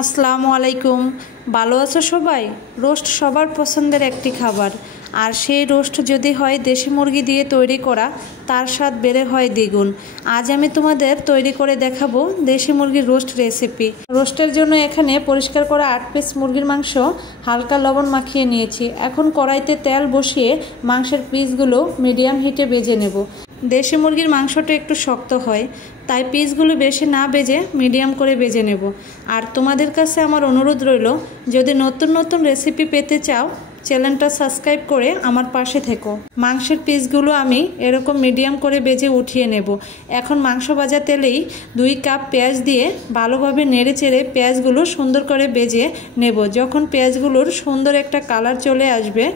আসসালামু আলাইকুম। ভালো আছো সবাই? রোস্ট সবার পছন্দের একটি খাবার, আর সেই রোস্ট যদি হয় দেশি মুরগি দিয়ে তৈরি করা, তার স্বাদ বেড়ে হয় দ্বিগুণ। আজ আমি তোমাদের তৈরি করে দেখাবো দেশি মুরগির রোস্ট রেসিপি। রোস্টের জন্য এখানে পরিষ্কার করা 8 পিস মুরগির মাংস হালকা লবণ মাখিয়ে নিয়েছি। এখন কড়াইতে তেল বসিয়ে মাংসের পিসগুলো মিডিয়াম হিটে ভেজে নেব। দেশি মুরগির মাংসটা একটু শক্ত হয়, তাই পিসগুলো বেশি না ভেজে মিডিয়াম করে ভেজে নেব। আর তোমাদের কাছে আমার অনুরোধ রইল, যদি নতুন নতুন রেসিপি পেতে চাও চ্যানেলটা সাবস্ক্রাইব করে আমার পাশে থেকো। মাংসের পিসগুলো আমি এরকম মিডিয়াম করে ভেজে উঠিয়ে নেব। এখন মাংস ভাজা তেলেই 2 কাপ পেঁয়াজ দিয়ে ভালোভাবে নেড়ে চেড়ে পেঁয়াজগুলো সুন্দর করে ভেজে নেব। যখন পেঁয়াজগুলোর সুন্দর একটা কালার চলে আসবে,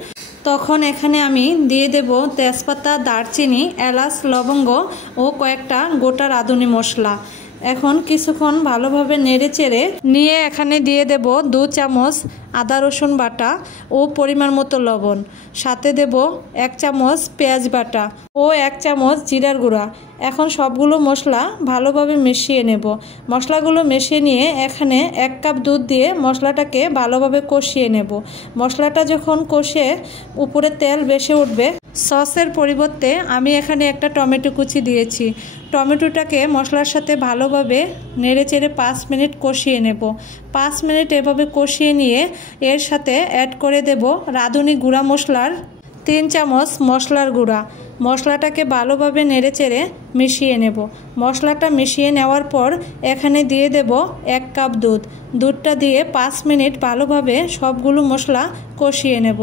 তখন এখানে আমি দিয়ে দেব তেজপাতা, দারচিনি, এলাচ, লবঙ্গ ও কয়েকটা গোটা রাঁধুনি মশলা। এখন কিছুক্ষণ ভালোভাবে নেড়ে চেড়ে নিয়ে এখানে দিয়ে দেব 2 চামচ আদা রসুন বাটা ও পরিমাণ মতো লবণ। সাথে দেব 1 চামচ পেঁয়াজ বাটা ও 1 চামচ জিরার গুঁড়া। এখন সবগুলো মশলা ভালোভাবে মিশিয়ে নেব। মশলাগুলো মিশিয়ে নিয়ে এখানে 1 কাপ দুধ দিয়ে মশলাটাকে ভালোভাবে কষিয়ে নেব। মশলাটা যখন কষে উপরে তেল ভেসে উঠবে, সসের পরিবর্তে আমি এখানে একটা টমেটো কুচি দিয়েছি। টমেটোটাকে মশলার সাথে ভালোভাবে নেড়েচেড়ে 5 মিনিট কষিয়ে নেব। 5 মিনিট এভাবে কষিয়ে নিয়ে এর সাথে অ্যাড করে দেব রাঁধুনি গুঁড়া মশলার 3 চামচ মশলার গুঁড়া। মশলাটাকে ভালোভাবে নেড়েচেড়ে মিশিয়ে নেব। মশলাটা মিশিয়ে নেওয়ার পর এখানে দিয়ে দেব 1 কাপ দুধ। দুধটা দিয়ে 5 মিনিট ভালোভাবে সবগুলো মশলা কষিয়ে নেব।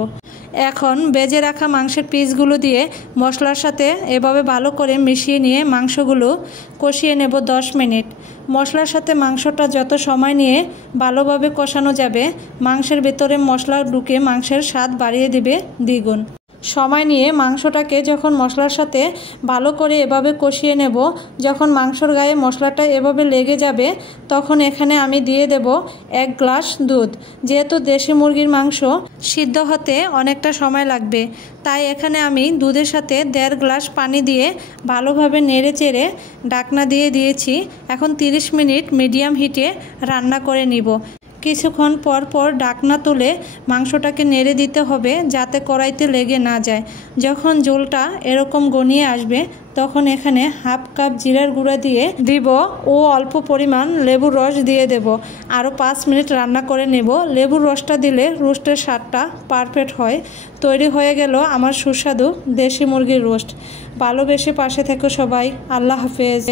এখন ভেজে রাখা মাংসের পিসগুলো দিয়ে মশলার সাথে এভাবে ভালো করে মিশিয়ে নিয়ে মাংসগুলো কষিয়ে নেব 10 মিনিট। মশলার সাথে মাংসটা যত সময় নিয়ে ভালোভাবে কষানো যাবে, মাংসের ভেতরে মশলা ঢুকে মাংসের স্বাদ বাড়িয়ে দিবে দ্বিগুণ। সময় নিয়ে মাংসটাকে যখন মশলার সাথে ভালো করে এভাবে কষিয়ে নেব, যখন মাংসর গায়ে মশলাটা এভাবে লেগে যাবে, তখন এখানে আমি দিয়ে দেব 1 গ্লাস দুধ। যেহেতু দেশি মুরগির মাংস সিদ্ধ হতে অনেকটা সময় লাগবে, তাই এখানে আমি দুধের সাথে 1.5 গ্লাস পানি দিয়ে ভালোভাবে নেড়ে চেড়ে ঢাকনা দিয়ে দিয়েছি। এখন 30 মিনিট মিডিয়াম হিটে রান্না করে নিব। কিছুক্ষণ পর পর ঢাকনা তুলে মাংসটাকে নেড়ে দিতে হবে, যাতে কড়াইতে লেগে না যায়। যখন ঝোলটা এরকম গনিয়ে আসবে, তখন এখানে 1/2 কাপ জিরার গুঁড়া দিয়ে দিব ও অল্প পরিমাণ লেবুর রস দিয়ে দেব। আরও 5 মিনিট রান্না করে নেব। লেবুর রসটা দিলে রোস্টের স্বাদটা পারফেক্ট হয়। তৈরি হয়ে গেল আমার সুস্বাদু দেশি মুরগির রোস্ট। ভালোবেসে পাশে থেকো সবাই। আল্লাহ হাফেজ।